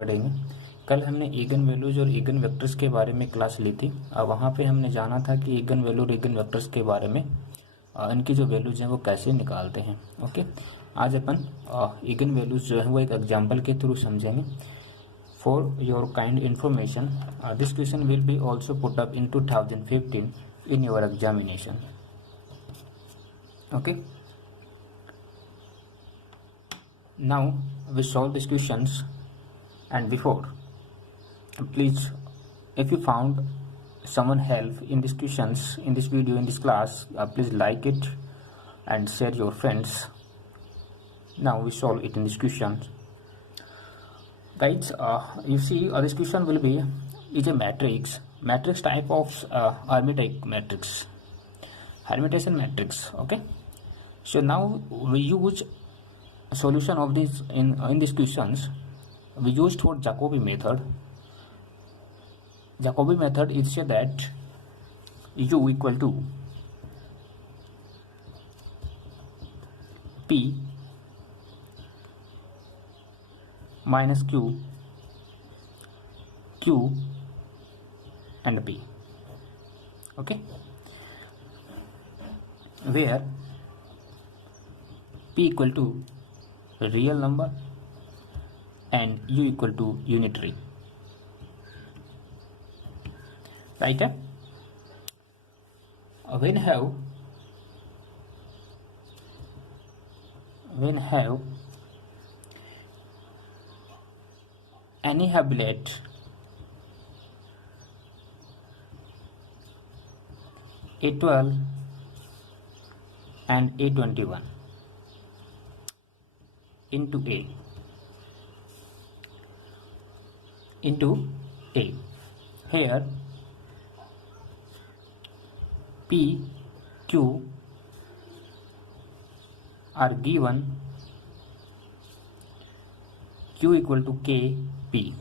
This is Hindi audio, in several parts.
पढ़ेंगे। कल हमने इगन वैल्यूज और इगन वेक्टर्स के बारे में क्लास ली थी। अब वहाँ पे हमने जाना था कि इगन वैल्यू और इगन वेक्टर्स के बारे में इनकी जो वैल्यूज हैं वो कैसे निकालते हैं। ओके, आज अपन इगन वैल्यूज जो है वो एक एग्जाम्पल के थ्रू समझेंगे। For your kind information, this question will be also put up in 2015 in your examination. Okay, now we solve these questions, and before, please, if you found someone help in these questions, in this video, in this class, please like it and share your friends. Now we solve it in this question. Guys, you see, this question will be is a matrix type of Hermitian matrix, Hermitian matrix. Okay, so now we use solution of this in these questions. We used for Jacobi method. Jacobi method is say that u equal to p minus q and p. Okay, where p equal to real number and u equal to unitary. Right? When have any hablet A12 and A21 into A here P, Q are given Q equal to K, P,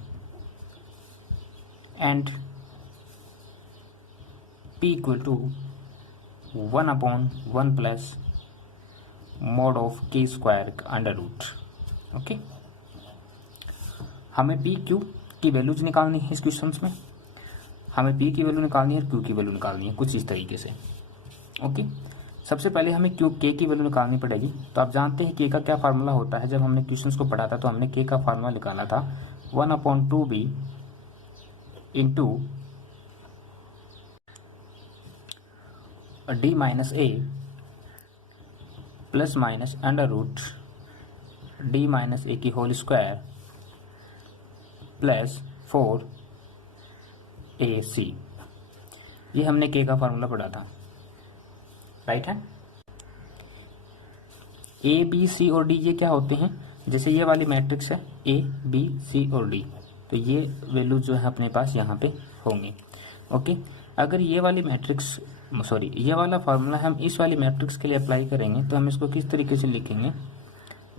and P equal to 1 upon 1 plus mod of K square under root. Okay, हमें P, Q की वैल्यूज निकालनी है इस क्वेश्चन में। हमें P की वैल्यू निकालनी है और Q की वैल्यू निकालनी है कुछ इस तरीके से। ओके, सबसे पहले हमें K की वैल्यू निकालनी पड़ेगी। तो आप जानते हैं K का क्या फार्मूला होता है। जब हमने क्वेश्चंस को पढ़ा था तो हमने K का फार्मूला निकाला था 1/2b into d minus a plus minus under root d minus a की होल स्क्वायर प्लस 4ac। ये हमने K का फार्मूला पढ़ा था। राइट है। A, B, C और D ये क्या होते हैं? जैसे ये वाली मैट्रिक्स है A, B, C और D, तो ये वैल्यू जो है अपने पास यहाँ पे होंगे। ओके, अगर ये वाली मैट्रिक्स ये वाला फार्मूला हम इस वाली मैट्रिक्स के लिए अप्लाई करेंगे तो हम इसको किस तरीके से लिखेंगे?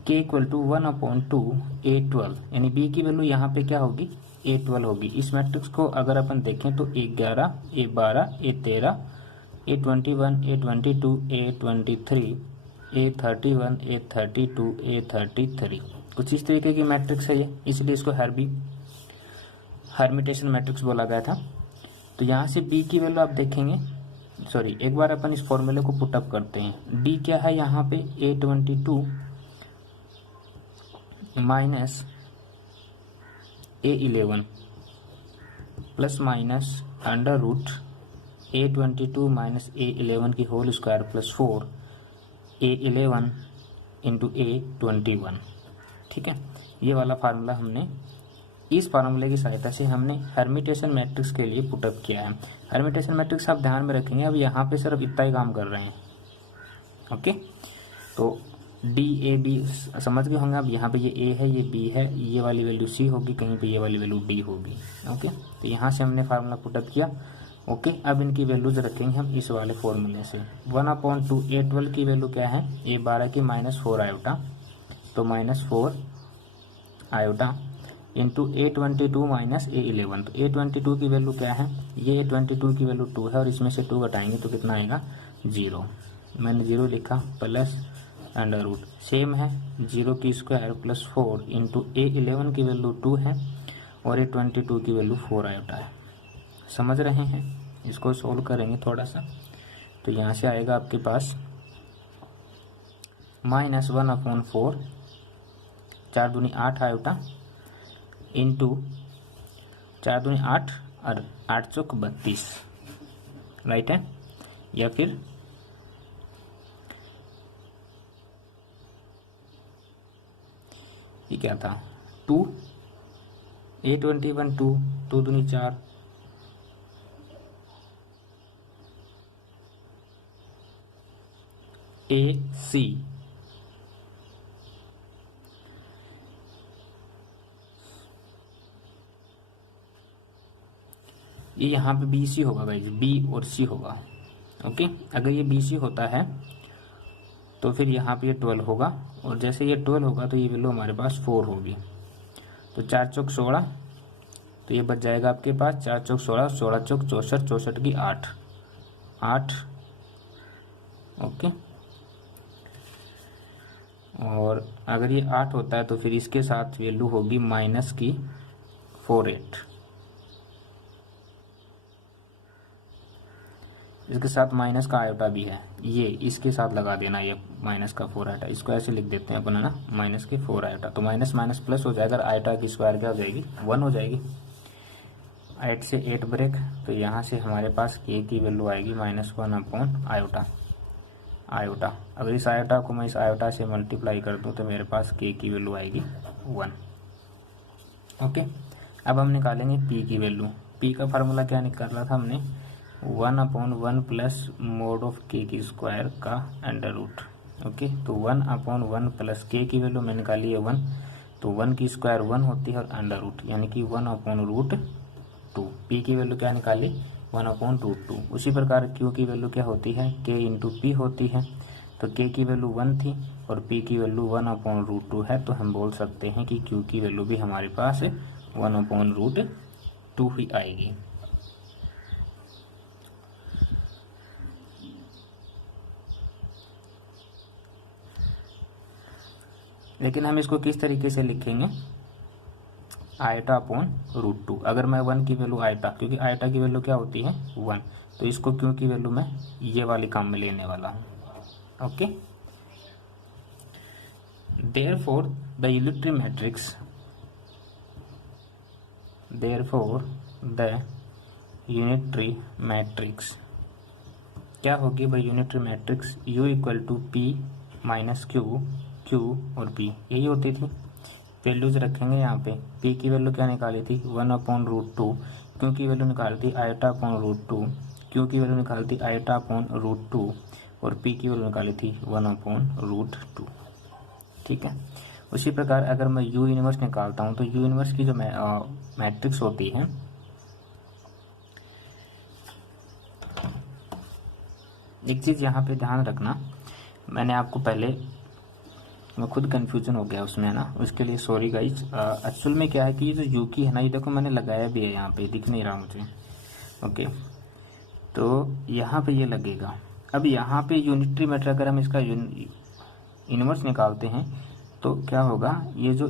K इक्वल टू 1/2 A12, यानी B की वैल्यू यहाँ पे क्या होगी? A12 होगी। इस मैट्रिक्स को अगर अपन देखें तो A11, A12, A13, A21, A22, A23, A31, A32, A33, कुछ इस तरीके की मैट्रिक्स है ये, इसलिए इसको हर्मिटेशन मैट्रिक्स बोला गया था। तो यहाँ से B की वैल्यू आप देखेंगे, एक बार अपन इस फॉर्मूले को पुट अप करते हैं। D क्या है यहाँ पे? A22 minus A11 plus minus under root A22 minus A11 की whole square plus 4 A11 into A21। ठीक है, ये वाला फार्मूला हमने इस फार्मूले की सहायता से हमने हर्मिटेशन मैट्रिक्स के लिए पुटअप किया है। हर्मिटेशन मैट्रिक्स आप ध्यान में रखेंगे, अब यहाँ पे सिर्फ इतना ही काम कर रहे हैं। ओके, तो D, A, B समझ गए होंगे। अब यहाँ पे ये A है, ये B है, ये वाली वैल्यू C होगी, कहीं पे ये वाली वैल्यू D होगी। ओके, तो यहाँ से हमने फार्मूला पुटअप किया। ओके, अब इनकी वैल्यूज रखेंगे हम इस वाले फॉर्मूले से। 1/2 A12 की वैल्यू क्या है? A12 की -4 आयोटा, तो -4 iota into A22 minus A11, तो A22 की वैल्यू क्या है? ये A22 की वैल्यू 2 है और इसमें से 2 घटाएंगे तो कितना आएगा? 0। मैंने 0 लिखा प्लस अंडर रूट, सेम है 0 की स्क्वायर प्लस 4 इंटू A11 की वैल्यू 2 है और ये 22 की वैल्यू 4 आयोटा है। समझ रहे हैं? इसको सोल्व करेंगे थोड़ा सा, तो यहाँ से आएगा आपके पास -1/4, 4 दूनी 8 आयोटा इंटू 4 दूनी 8 और 8 चौक 32, राइट है। या फिर ये क्या था 2, A21 2, 2 दूनी 4, AC ये यहाँ पे BC होगा गाइस, B और C होगा। ओके, अगर ये BC होता है तो फिर यहाँ पे ये 12 होगा, और जैसे ये 12 होगा तो ये वैल्यू हमारे पास 4 होगी। तो 4 चौक 16, तो ये बच जाएगा आपके पास 4 चौक 16, 16 चौक 64, 64 की 8, 8। ओके, और अगर ये 8 होता है तो फिर इसके साथ वैल्यू होगी माइनस की 48, इसके साथ माइनस का आयोटा भी है, ये इसके साथ लगा देना, ये माइनस का 4 आयोटा, इसको ऐसे लिख देते हैं अपन, है ना, माइनस के 4 आयोटा। तो माइनस माइनस प्लस हो जाएगा, आयोटा की स्क्वायर क्या हो जाएगी 1 हो जाएगी। 8 से 8 ब्रेक, तो यहाँ से हमारे पास के की वैल्यू आएगी -1 आयोटा। आयोटा, अगर इस आयोटा को मैं इस आयोटा से मल्टीप्लाई कर दूँ तो मेरे पास के की वैल्यू आएगी 1। ओके, अब हम निकालेंगे पी की वैल्यू। पी का फार्मूला क्या निकाला था हमने, 1/1 प्लस मोड ऑफ के की स्क्वायर का अंडर रूट। ओके, तो 1/1 प्लस के की वैल्यू मैं निकाली है 1, तो 1 की स्क्वायर 1 होती है और अंडर रूट यानी कि 1/√2। पी की वैल्यू क्या निकाली 1/√2। उसी प्रकार क्यू की वैल्यू क्या होती है, के इंटू पी होती है। तो के की वैल्यू 1 थी और पी की वैल्यू 1/√2 है, तो हम बोल सकते हैं कि क्यू की वैल्यू भी हमारे पास 1/√2 ही आएगी। लेकिन हम इसको किस तरीके से लिखेंगे, आयटा/√2। अगर मैं 1 की वैल्यू आयटा, क्योंकि आयटा की वैल्यू क्या होती है 1, तो इसको क्यों की वैल्यू मैं ये वाली काम में लेने वाला हूँ। Okay, therefore the unitary matrix, therefore the unitary matrix क्या होगी भाई, unitary matrix U = P minus Q और P, यही होती थी। वैल्यूज रखेंगे यहाँ पे, P की वैल्यू क्या निकाली थी 1/√2, Q की वैल्यू निकाली थी आयटा/√2, Q की वैल्यू निकाली थी आयटा/√2 और P की वैल्यू निकाली थी 1/√2। ठीक है, उसी प्रकार अगर मैं U इनवर्स निकालता हूँ तो U इनवर्स की जो मैट्रिक्स होती है, एक चीज़ यहाँ पे ध्यान रखना, मैंने आपको पहले, मैं खुद कंफ्यूजन हो गया उसमें, है ना, उसके लिए सॉरी गाइज। एक्चुअल में क्या है कि ये जो यू की है ना, ये देखो मैंने लगाया भी है यहाँ पे, दिख नहीं रहा मुझे। ओके, तो यहाँ पे ये लगेगा। अब यहाँ पे यूनिटरी मैट्रिक्स अगर हम इसका इनवर्स निकालते हैं तो क्या होगा, ये जो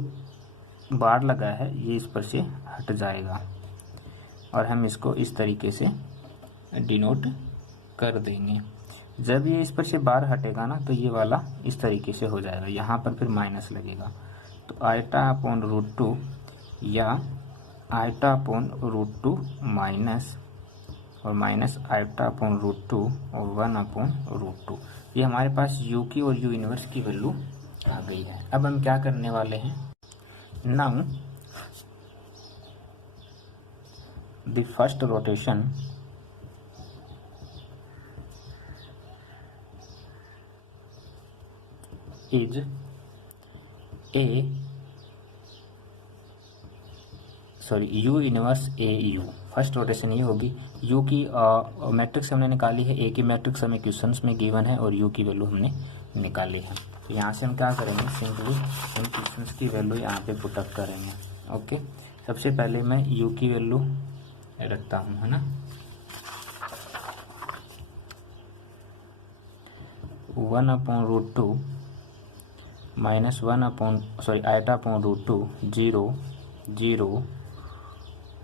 बार लगा है ये इस पर से हट जाएगा और हम इसको इस तरीके से डिनोट कर देंगे। जब ये इस पर से बार हटेगा ना तो ये वाला इस तरीके से हो जाएगा, यहाँ पर फिर माइनस लगेगा। तो आयटा/√2 या आयटा/√2 माइनस और माइनस आयटा/√2 और 1/√2, ये हमारे पास u की और u इनवर्स की वैल्यू आ गई है। अब हम क्या करने वाले हैं, now the first rotation is u inverse AU। First rotation ये होगी, u की मैट्रिक्स हमने निकाली है, a की मैट्रिक्स हमें क्वेश्चंस में गिवन है और u की वैल्यू हमने निकाली है। तो यहाँ से हम क्या करेंगे, सिंपली इन क्वेश्चंस की वैल्यू यहाँ पे पुटअप करेंगे। ओके, सबसे पहले मैं u की वैल्यू रखता हूँ, है ना, 1/√2 माइनस आयटा/√2 0 0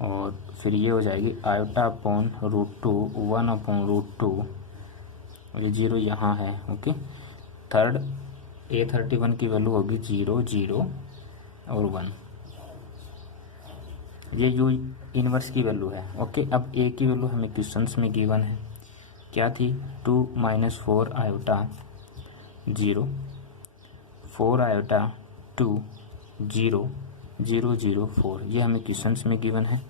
और फिर ये हो जाएगी आयोटा अपॉन √2 1/√2 और ये 0 यहाँ है। ओके, थर्ड A31 की वैल्यू होगी 0 0 और 1। ये U इनवर्स की वैल्यू है। ओके, अब A की वैल्यू हमें क्वेश्चंस में गिवन है, क्या थी 2 - 4 आयोटा 0 4 आयोटा 2 0 0 0 4, ये हमें क्वेश्चंस में गिवन है।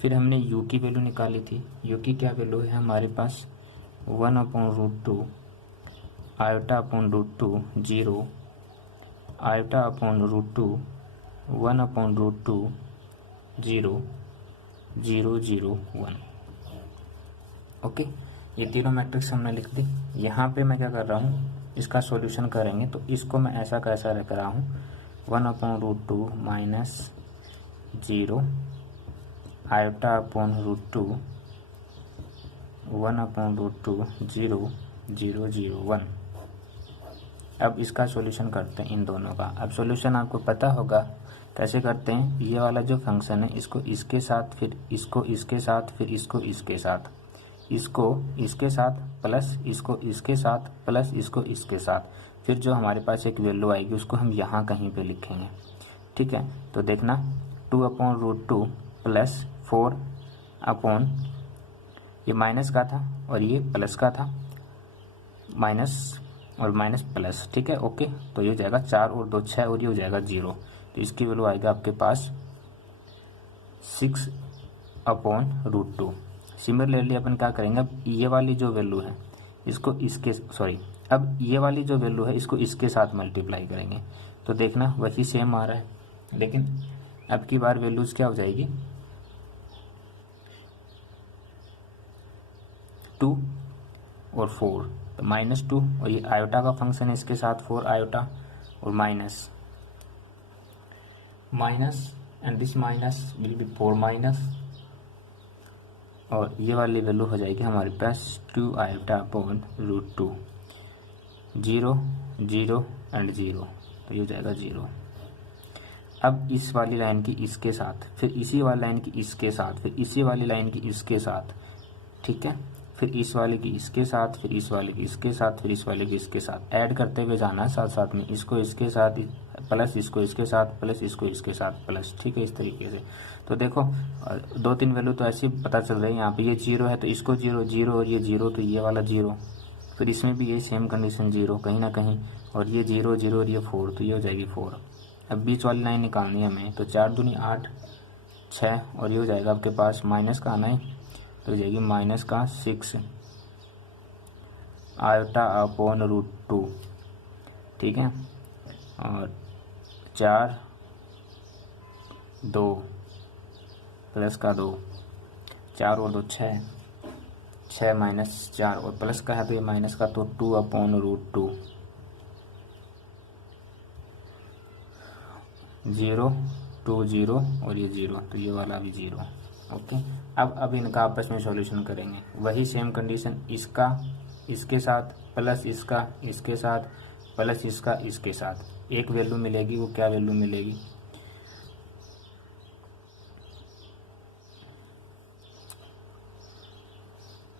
फिर हमने U की वैल्यू निकाली थी। U की क्या वैल्यू है हमारे पास 1/√2 iota upon √2 0 iota upon √2 1/√2 0 0 0 1। Okay, ये तीनों मैट्रिक्स हमने लिख दी। यहाँ पे मैं क्या कर रहा हूँ, इसका सॉल्यूशन करेंगे तो इसको मैं ऐसा कैसा रख रहा हूँ 1/√2 माइनस 0 आयोटा अपॉन √2 1/√2 0 0 0 1। अब इसका सॉल्यूशन करते हैं इन दोनों का। अब सॉल्यूशन आपको पता होगा कैसे करते हैं। ये वाला जो फंक्शन है इसको इसके साथ, फिर इसको इसके साथ, फिर इसको इसके साथ, इसको इसके साथ प्लस इसको इसके साथ प्लस इसको इसके साथ, फिर जो हमारे पास एक वैल्यू आएगी उसको हम यहाँ कहीं पे लिखेंगे। ठीक है, तो देखना 2/√2 प्लस 4 अपॉन, ये माइनस का था और ये प्लस का था, माइनस और माइनस प्लस। ठीक है, ओके, तो ये हो जाएगा 4 और 2 6 और ये हो जाएगा 0। तो इसकी वैल्यू आएगा आपके पास 6/√2। सिमिलरली अपन क्या करेंगे, अब ये वाली जो वैल्यू है इसको इसके अब ये वाली जो वैल्यू है इसको इसके साथ मल्टीप्लाई करेंगे तो देखना वही सेम आ रहा है, लेकिन अब की बार वैल्यूज क्या हो जाएगी 2 और 4, तो -2 और ये आयोटा का फंक्शन है इसके साथ 4 आयोटा और minus and this minus will be 4 minus, और ये वाली वैल्यू हो जाएगी हमारे पास 2 आयोटा अपॉन √2 0 0 एंड 0, तो ये हो जाएगा 0। अब इस वाली लाइन की इसके साथ, फिर इसी वाली लाइन की इसके साथ, फिर इसी वाली लाइन की इसके साथ, ठीक है, फिर इस वाले की इसके साथ, फिर इस वाले की इसके साथ, फिर इस वाले की इसके साथ, ऐड करते हुए जाना है साथ साथ में, इसको इसके साथ प्लस इसको इसके साथ प्लस इसको इसके साथ प्लस। ठीक है, इस तरीके से। तो देखो 2-3 वैल्यू तो ऐसी पता चल रही है। यहाँ पे ये 0 है तो इसको 0 0 और ये 0 तो ये वाला 0, फिर इसमें भी ये सेम कंडीशन 0 कहीं ना कहीं, और ये 0 0 और ये 4 तो ये हो जाएगी 4। अब बीच वाली लाइन निकालनी है हमें, तो 4 दूनी 8 6 और ये हो जाएगा आपके पास माइनस का आना है तो हो जाएगी माइनस का 6 आयोटा अपॉन √2। ठीक है, और 4 2 प्लस का 2, 4 और 2 6 6 माइनस 4 और प्लस का है तो ये माइनस का, तो 2/√2 0 2 0 और ये 0 तो ये वाला भी 0। ओके, अब इनका आपस में सॉल्यूशन करेंगे, वही सेम कंडीशन, इसका इसके साथ प्लस इसका इसके साथ प्लस इसका इसके साथ, एक वैल्यू मिलेगी। वो क्या वैल्यू मिलेगी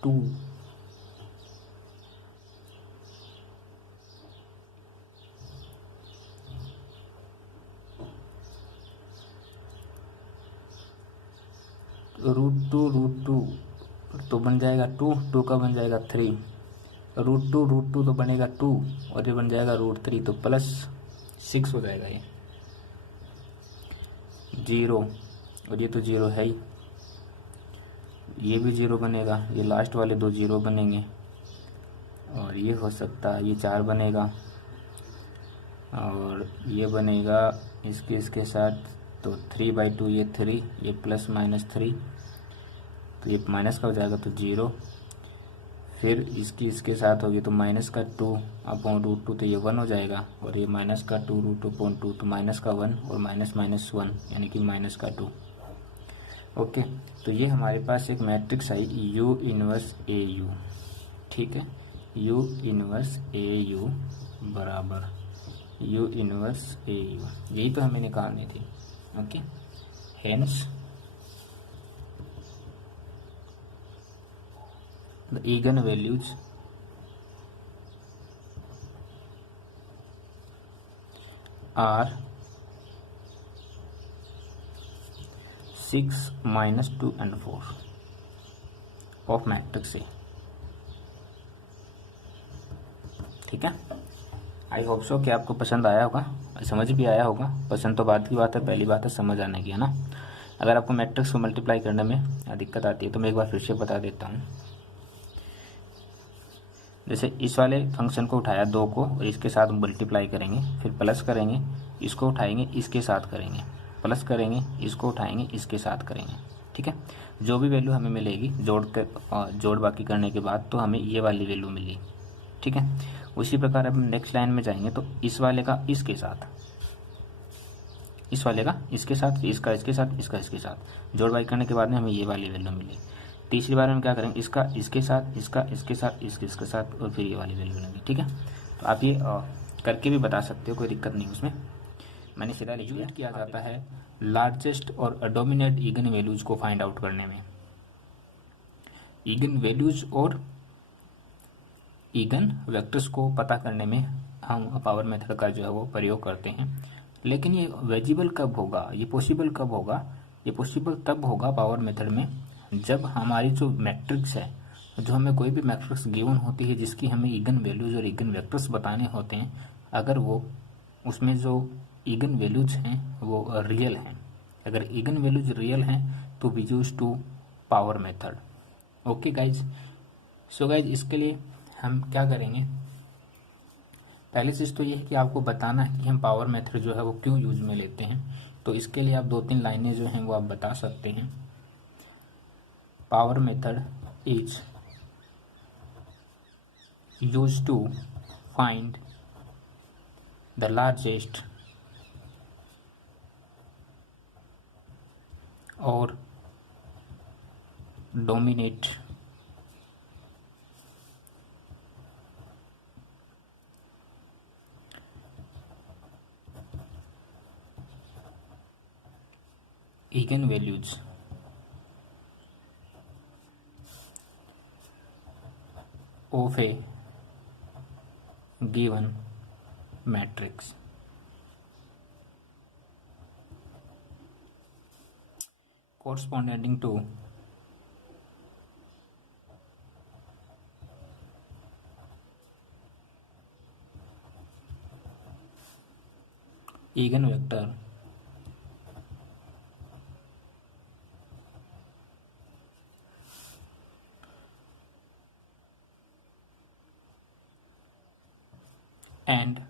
2 √2 तो बन जाएगा 2 का बन जाएगा 3, √2 तो बनेगा 2 और ये बन जाएगा √3 तो +6 हो जाएगा। ये 0 और ये तो 0 है ही, ये भी 0 बनेगा, ये लास्ट वाले 2 0 बनेंगे, और ये हो सकता है ये 4 बनेगा, और ये बनेगा इसके साथ तो 3/2, ये 3, ये +-3 तो ये माइनस का हो जाएगा तो 0, फिर इसके साथ होगी तो माइनस का 2/√2 तो ये 1 हो जाएगा, और ये माइनस का 2√2 तो माइनस का 1 और -1 यानी कि माइनस का 2। ओके, तो ये हमारे पास एक मैट्रिक्स आई U इनवर्स AU। ठीक है, U इनवर्स AU बराबर U इनवर्स AU, यही तो हमें निकालनी थी। Okay, hence the eigen values are 6 - 2 and 4 of matrix A. ठीक है, आई होप सो कि आपको पसंद आया होगा, समझ भी आया होगा। पसंद तो बात की बात है, पहली बात है समझ आने की, है ना। अगर आपको मैट्रिक्स को मल्टीप्लाई करने में दिक्कत आती है तो मैं एक बार फिर से बता देता हूँ। जैसे इस वाले फंक्शन को उठाया 2 को और इसके साथ मल्टीप्लाई करेंगे, फिर प्लस करेंगे, इसको उठाएंगे इसके साथ करेंगे, प्लस करेंगे, इसको उठाएंगे इसके साथ करेंगे। ठीक है, जो भी वैल्यू हमें मिलेगी जोड़ बाकी करने के बाद तो हमें ये वाली वैल्यू मिली। ठीक है, उसी प्रकार अब नेक्स्ट लाइन में जाएंगे तो इस वाले का इसके साथ, इस वाले का इसके साथ, इसका इसके साथ, इसका इसके साथ जोड़ बाकी करने के बाद में हमें ये वाली वैल्यू मिली। तीसरी बार हम क्या करेंगे, इसका इसके साथ, इसका इसके साथ, इसके साथ और फिर ये वाली वैल्यू मिलेगी। ठीक है, तो आप ये करके भी बता सकते हो, कोई दिक्कत नहीं उसमें। मैंने सीधा लिख दिया। किया जाता है लार्जेस्ट और डोमिनेट ईगन वैल्यूज को फाइंड आउट करने में। ईगन वैल्यूज और ईगन वेक्टर्स को पता करने में हम पावर मेथड का जो है वो प्रयोग करते हैं। लेकिन ये वेजिबल कब होगा, ये पॉसिबल कब होगा? ये पॉसिबल तब होगा पावर मेथड में जब हमारी जो मैट्रिक्स है, जो हमें कोई भी मैट्रिक्स गिवन होती है जिसकी हमें ईगन वैल्यूज और ईगन वेक्टर्स बताने होते हैं, अगर वो उसमें जो ईगन वैल्यूज हैं वो रियल हैं। अगर ईगन वैल्यूज रियल हैं तो we use to power method. Okay guys, so guys इसके लिए हम क्या करेंगे, पहली चीज़ तो ये है कि आपको बताना है कि हम पावर मेथड जो है वो क्यों यूज में लेते हैं। तो इसके लिए आप 2-3 लाइनें जो हैं वो आप बता सकते हैं। Power method is use to find the largest और dominate eigen values of a given matrix corresponding to eigenvector and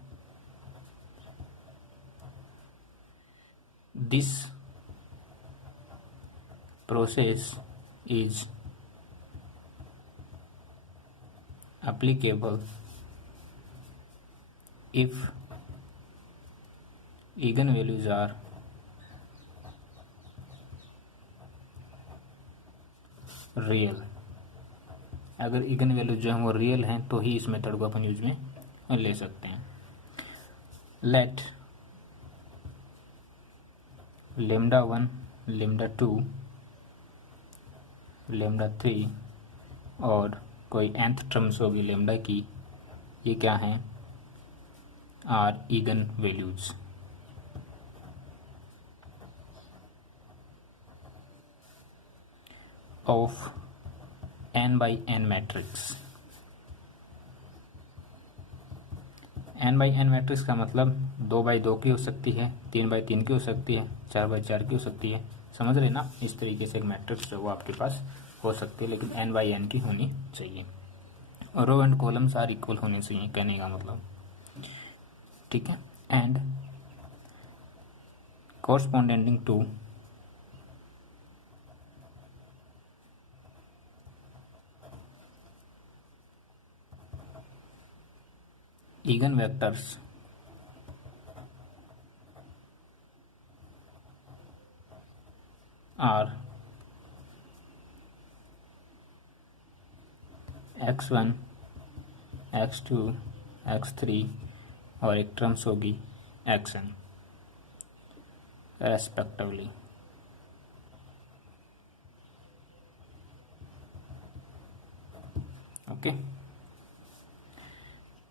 this process is applicable if eigenvalues are real. अगर इगन वैल्यू जो है वो रियल हैं तो ही इस मेथड को अपन यूज में ले सकते हैं। लेट λ1, λ2, λ3 और कोई nth टर्म्स होगी लैम्डा की, ये क्या हैं, are eigen values of n by n matrix. n by n matrix का मतलब 2 by 2 की हो सकती है, 3 by 3 की हो सकती है, 4 by 4 की हो सकती है। समझ रहे ना, इस तरीके से एक मैट्रिक्स जो वो आपके पास हो सकती है, लेकिन n by n की होनी चाहिए। और row and columns are equal होने चाहिए, कहने का मतलब। ठीक है, and corresponding to eigen vectors are x1, x2, x3 और एक टर्म्स होगी xn respectively. Okay,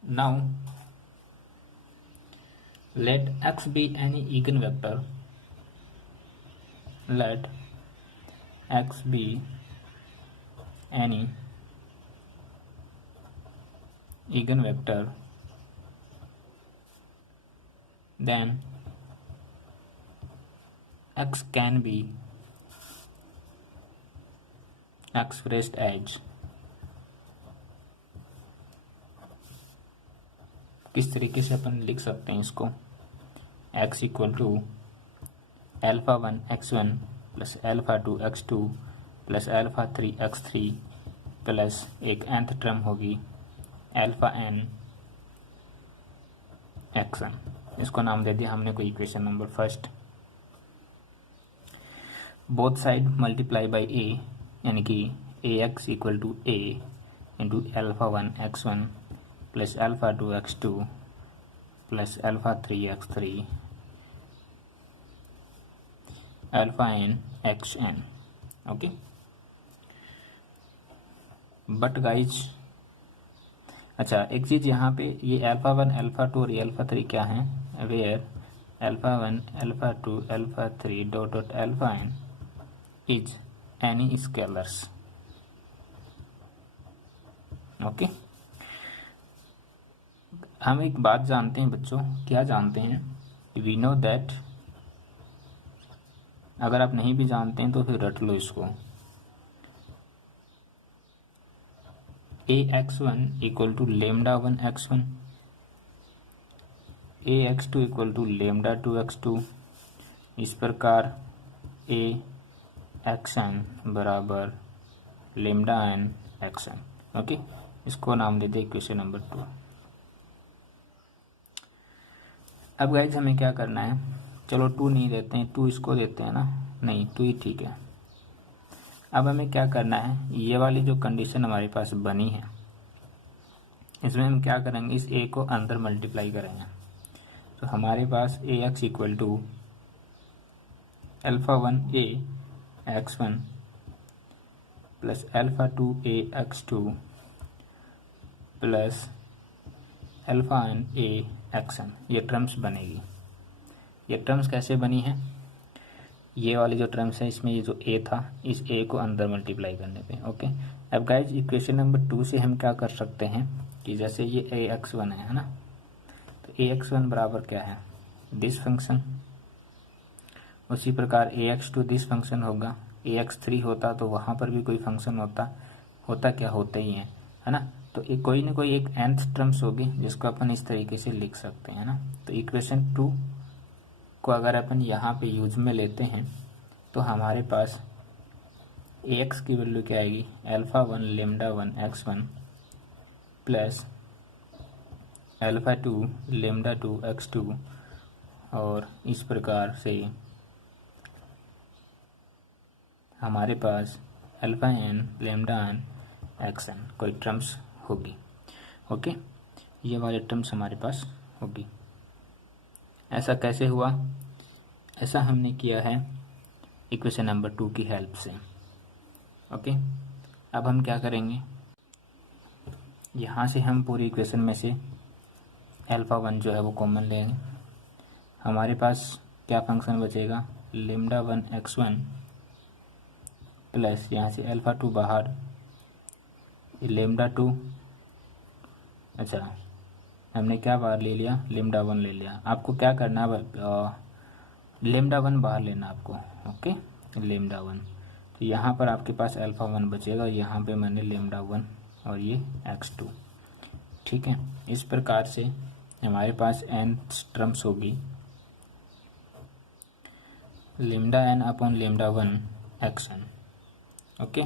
now let x be any eigenvector. Let x be any eigenvector, then x can be expressed as, किस तरीके से अपन लिख सकते हैं इसको, x equal to alpha 1 x1 plus alpha 2 x2 plus alpha 3 x3 plus एक nth टर्म होगी अल्फा n xn। इसको नाम दे दिया हमने कोई equation number first. Both side multiply by a, यानी कि ax equal to a into alpha 1 x1 plus alpha 2 x2 plus alpha 3 x3 alpha n xn। Okay, but guys अच्छा एक चीज यहाँ पे, ये अल्फा 1 अल्फा 2 और ये अल्फा 3 क्या है, where alpha 1 alpha 2 alpha 3 dot dot alpha n is any scalars. Okay, हम एक बात जानते हैं बच्चों, क्या जानते हैं, वी नो दैट, अगर आप नहीं भी जानते हैं तो फिर रट लो इसको, ax1 equal to lambda 1 x1, ax2 equal to lambda 2 x2, इस प्रकार axn बराबर लेमडा n xn। ओके, इसको नाम दे दे इक्वेशन नंबर 2। अब गाइज हमें क्या करना है, चलो 2 नहीं देते हैं, 2 इसको देते हैं ना, नहीं 2 ही ठीक है। अब हमें क्या करना है, ये वाली जो कंडीशन हमारे पास बनी है इसमें हम क्या करेंगे, इस a को अंदर मल्टीप्लाई करेंगे, तो हमारे पास ax equal to alpha 1 a x1 plus alpha 2 a x2 plus alpha n a xn, ये टर्म्स बनेगी। ये टर्म्स कैसे बनी है, ये वाली जो टर्म्स है इसमें ये जो a था, इस a को अंदर मल्टीप्लाई करने पे। ओके, अब गाइज इक्वेशन नंबर 2 से हम क्या कर सकते हैं कि जैसे ये ax1 है ना, तो ax1 बराबर क्या है, दिस फंक्शन, उसी प्रकार ax2 दिस फंक्शन होगा, ax3 होता तो वहाँ पर भी कोई फंक्शन होता क्या, होते ही है ना, तो एक कोई ना कोई एक nth टर्म्स होगी जिसको अपन इस तरीके से लिख सकते हैं ना। तो इक्वेशन 2 को अगर अपन यहाँ पे यूज में लेते हैं तो हमारे पास ax की वैल्यू क्या आएगी, alpha 1 lambda 1 x1 plus alpha 2 lambda 2 x2, और इस प्रकार से हमारे पास alpha n lambda n xn कोई टर्म्स होगी। ओके, ये वाले टर्म्स हमारे पास होगी। ऐसा कैसे हुआ, ऐसा हमने किया है इक्वेशन नंबर 2 की हेल्प से। ओके, अब हम क्या करेंगे, यहाँ से हम पूरी इक्वेशन में से अल्फा 1 जो है वो कॉमन लेंगे, हमारे पास क्या फंक्शन बचेगा, लेमडा 1 x1 प्लस यहाँ से अल्फा 2 बाहर, लेमडा 2, अच्छा हमने क्या बाहर ले लिया, लेमडा 1 ले लिया। आपको क्या करना है, लेमडा 1 बाहर लेना आपको। ओके, लेमडा 1, तो यहाँ पर आपके पास अल्फा 1 बचेगा, यहाँ पे मैंने लेमडा 1 और ये x2, ठीक है। इस प्रकार से हमारे पास n टर्म्स होगी, lambda n upon lambda 1 xn। Okay,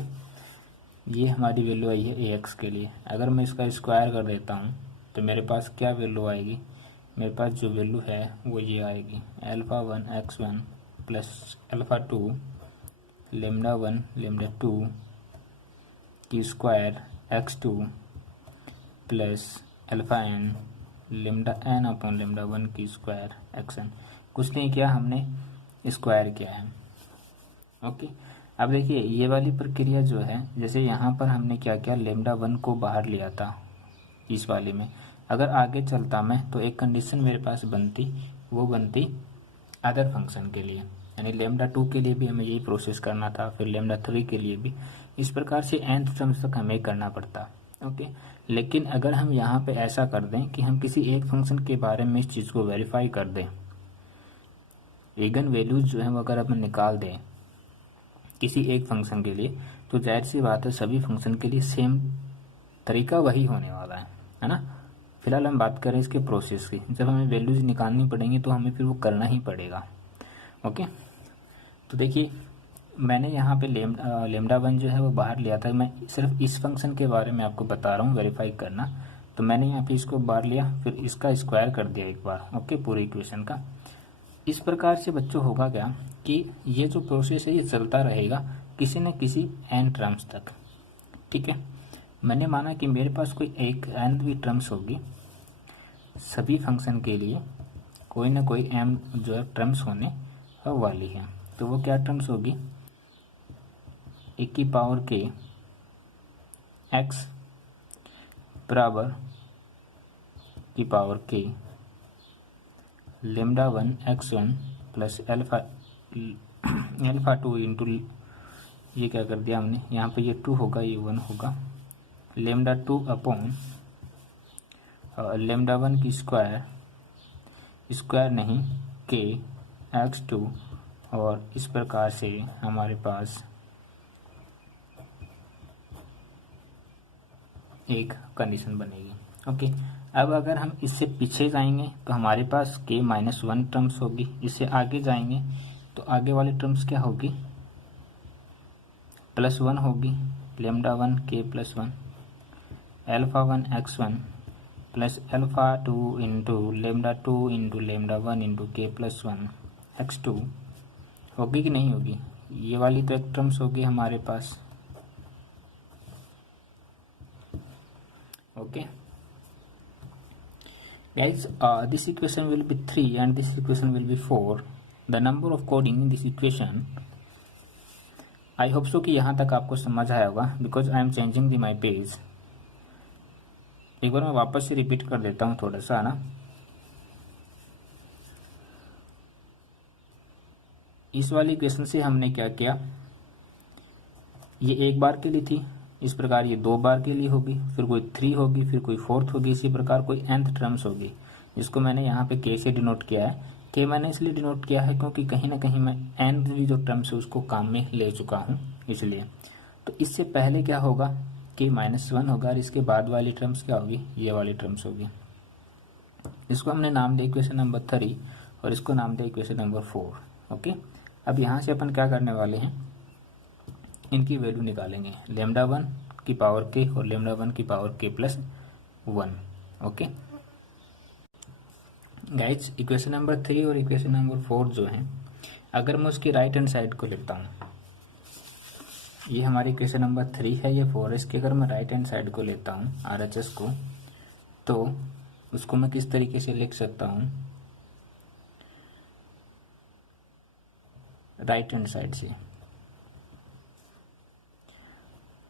ये हमारी वैल्यू आई है ax के लिए। अगर मैं इसका स्क्वायर कर देता हूँ तो मेरे पास क्या वैल्यू आएगी, मेरे पास जो वैल्यू है वो ये आएगी, alpha 1 x1 plus alpha 2 lambda 1 lambda 2 की square x2 plus alpha n lambda n upon lambda 1 की स्क्वायर xn। कुछ नहीं किया, हमने स्क्वायर किया है। ओके, अब देखिए ये वाली प्रक्रिया जो है, जैसे यहाँ पर हमने क्या किया, लेमडा 1 को बाहर लिया था इस वाले में। अगर आगे चलता मैं तो एक कंडीशन मेरे पास बनती, वो बनती अदर फंक्शन के लिए, यानी लेमडा 2 के लिए भी हमें यही प्रोसेस करना था, फिर लेमडा 3 के लिए भी। इस प्रकार से nth टर्म्स तक हमें करना पड़ता। ओके, लेकिन अगर हम यहाँ पे ऐसा कर दें कि हम किसी एक फंक्शन के बारे में इस चीज़ को वेरीफाई कर दें, इगन वैल्यूज जो है वो अगर अपन निकाल दें किसी एक फंक्शन के लिए, तो जाहिर सी बात है सभी फंक्शन के लिए सेम तरीका वही होने वाला है ना। फिलहाल हम बात करें इसके प्रोसेस की। जब हमें वैल्यूज निकालनी पड़ेंगी तो हमें फिर वो करना ही पड़ेगा। ओके, तो देखिए मैंने यहाँ पे लेमडा 1 जो है वो बाहर लिया था। मैं सिर्फ इस फंक्शन के बारे में आपको बता रहा हूँ वेरीफाई करना। तो मैंने यहाँ पे इसको बाहर लिया, फिर इसका स्क्वायर कर दिया एक बार। ओके, पूरी इक्वेशन का। इस प्रकार से बच्चों होगा क्या कि ये जो प्रोसेस है ये चलता रहेगा किसी न किसी n टर्म्स तक। ठीक है, मैंने माना कि मेरे पास कोई एक nवीं टर्म्स होगी, सभी फंक्शन के लिए कोई ना कोई m जो है टर्म्स होने वाली है। तो वो क्या टर्म्स होगी, e की पावर k x बराबर की power k lambda 1 x1 plus alpha 2 into, ये क्या कर दिया हमने, यहाँ पे ये 2 होगा, ये 1 होगा, लेमडा 2 अपॉन लेमडा 1 की स्क्वायर नहीं k x2, और इस प्रकार से हमारे पास एक कंडीशन बनेगी। ओके, अब अगर हम इससे पीछे जाएंगे तो हमारे पास k-1 टर्म्स होगी। इससे आगे जाएंगे तो आगे वाली टर्म्स क्या होगी, +1 होगी, lambda 1 k+1, alpha 1 x1 plus alpha 2 into lambda 2 into lambda 1 into k+1 x2 होगी कि नहीं होगी। ये वाली तो एक टर्म्स होगी हमारे पास। Okay guys, this equation will be 3 and this equation will be 4. The number of coding in this equation, I hope so कि यहाँ तक आपको समझ आया होगा, because I am changing the my page. एक बार मैं वापस से रिपीट कर देता हूँ थोड़ा सा ना। इस वाली इक्वेशन से हमने क्या किया, ये एक बार के लिए थी, इस प्रकार ये 2 बार के लिए होगी, फिर कोई 3 होगी, फिर कोई 4th होगी, इसी प्रकार कोई nth टर्म्स होगी, जिसको मैंने यहाँ पे k से डिनोट किया है। k मैंने इसलिए डिनोट किया है क्योंकि कहीं ना कहीं मैं n जो टर्म्स है उसको काम में ले चुका हूँ, इसलिए। तो इससे पहले क्या होगा, k-1 होगा, और इसके बाद वाली टर्म्स क्या होगी, ये वाली टर्म्स होगी। इसको हमने नाम दिया इक्वेशन नंबर 3 और इसको नाम दिया इक्वेशन नंबर 4। ओके, अब यहाँ से अपन क्या करने वाले हैं, इनकी वैल्यू निकालेंगे, लेमडा 1 की पावर k और लेमडा 1 की power k+1। Okay guys, equation number 3 और इक्वेशन नंबर 4 जो है, अगर मैं उसकी राइट हैंड साइड को लिखता हूँ, ये हमारी इक्वेशन नंबर 3 है, ये 4 है, इसके अगर मैं राइट हैंड साइड को लेता हूँ RHS को, तो उसको मैं किस तरीके से लिख सकता हूँ, राइट हैंड साइड से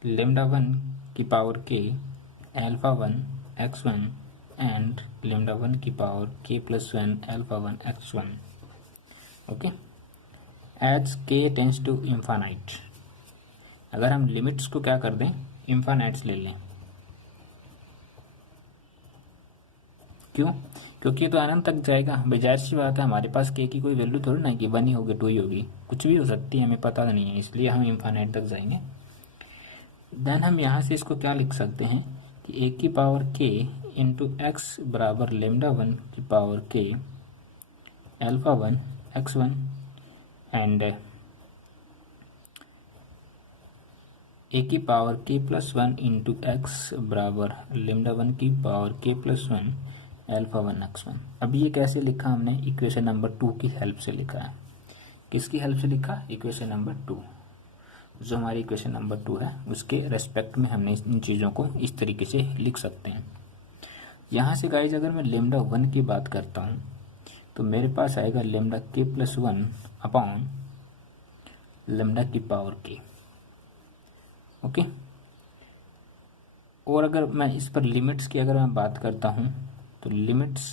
लेमडा 1 की power k alpha 1 x1 and lambda 1 की power k+1 alpha 1 x1। Okay, as k tends to infinite, अगर हम लिमिट्स को क्या कर दें, इंफानाइट्स ले लें। क्यों, क्योंकि ये तो अनंत तक जाएगा। बेजाय सी बात है, हमारे पास k की कोई वैल्यू थोड़ी ना कि 1 ही होगी, 2 ही होगी, कुछ भी हो सकती है, हमें पता नहीं है, इसलिए हम इंफानाइट तक जाएंगे। देन हम यहाँ से इसको क्या लिख सकते हैं कि a की पावर k इंटू एक्स बराबर लेमडा 1 की power k alpha 1 x1 and a की पावर k+1 इंटू एक्स बराबर लेमडा 1 की पावर k+1 एल्फा 1 x1। अब ये कैसे लिखा हमने, इक्वेशन नंबर 2 की हेल्प से लिखा है। किसकी हेल्प से लिखा, इक्वेशन नंबर 2, जो हमारी इक्वेशन नंबर 2 है उसके रेस्पेक्ट में हमने इन चीज़ों को इस तरीके से लिख सकते हैं। यहाँ से गाइज अगर मैं लेमडा 1 की बात करता हूँ तो मेरे पास आएगा लेमडा k+1 अपॉन लेमडा की पावर k। ओके, और अगर मैं इस पर लिमिट्स की अगर मैं बात करता हूँ तो लिमिट्स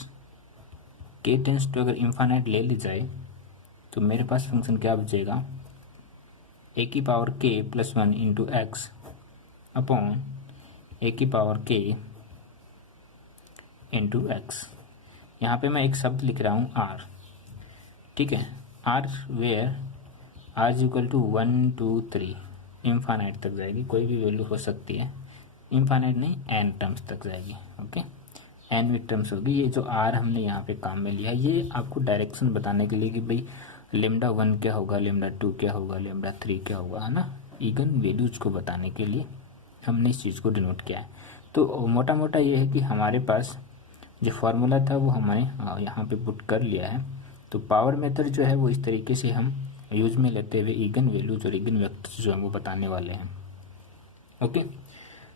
k टेंस टू अगर इन्फाइनाइट ले ली जाए तो मेरे पास फंक्शन क्या बचेगा, a की power k plus 1 into x upon a की पावर k इंटू एक्स। यहाँ पे मैं एक शब्द लिख रहा हूँ r, ठीक है, r वेयर r is equal to 1 2 3 infinite तक जाएगी, कोई भी वैल्यू हो सकती है, इन्फाइनाइट नहीं n टर्म्स तक जाएगी। ओके, n भी टर्म्स होगी। ये जो r हमने यहाँ पे काम में लिया, ये आपको डायरेक्शन बताने के लिए कि भाई लेमडा 1 क्या होगा, लेमडा 2 क्या होगा, लेमडा 3 क्या होगा, है ना, इगन वैल्यूज को बताने के लिए हमने इस चीज़ को डिनोट किया है। तो मोटा मोटा ये है कि हमारे पास जो फार्मूला था वो हमने यहाँ पे पुट कर लिया है। तो पावर मेथड जो है वो इस तरीके से हम यूज में लेते हुए इगन वैल्यूज और इगन वेक्टर्स जो है वो बताने वाले हैं। ओके,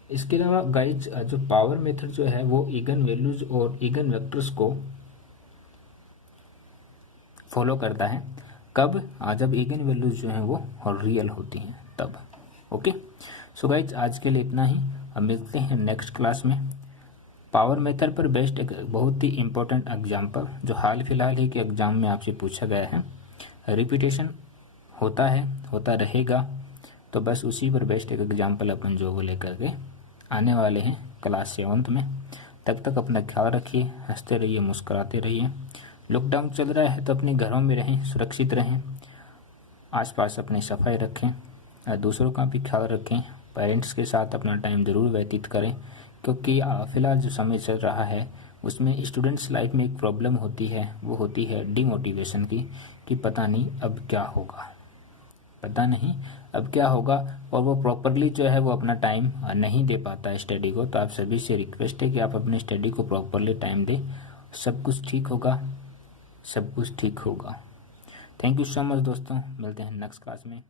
इसके अलावा गाइज जो पावर मेथड जो है वो इगन वैल्यूज और इगन वेक्टर्स को फॉलो करता है। कब? जब इगन वैल्यूज जो हैं वो रियल होती हैं तब। ओके, सो गाइज आज के लिए इतना ही, अब मिलते हैं नेक्स्ट क्लास में। पावर मेथड पर बेस्ड एक बहुत ही इम्पोर्टेंट एग्जाम्पल जो हाल फिलहाल ही के एग्जाम में आपसे पूछा गया है, रिपीटेशन होता है, होता रहेगा, तो बस उसी पर बेस्ड एक एग्जाम्पल अपन जो वो लेकर के आने वाले हैं क्लास 7th में। तब तक अपना ख्याल रखिए, हंसते रहिए, मुस्कुराते रहिए। लॉकडाउन चल रहा है तो अपने घरों में रहें, सुरक्षित रहें, आसपास अपनी सफाई रखें, दूसरों का भी ख्याल रखें, पेरेंट्स के साथ अपना टाइम ज़रूर व्यतीत करें, क्योंकि फ़िलहाल जो समय चल रहा है उसमें स्टूडेंट्स लाइफ में एक प्रॉब्लम होती है, वो होती है डिमोटिवेशन की, कि पता नहीं अब क्या होगा, पता नहीं अब क्या होगा, और वो प्रॉपरली जो है वो अपना टाइम नहीं दे पाता है स्टडी को। तो आप सभी से रिक्वेस्ट है कि आप अपने स्टडी को प्रॉपरली टाइम दें, सब कुछ ठीक होगा, सब कुछ ठीक होगा। थैंक यू सो मच दोस्तों, मिलते हैं नेक्स्ट क्लास में।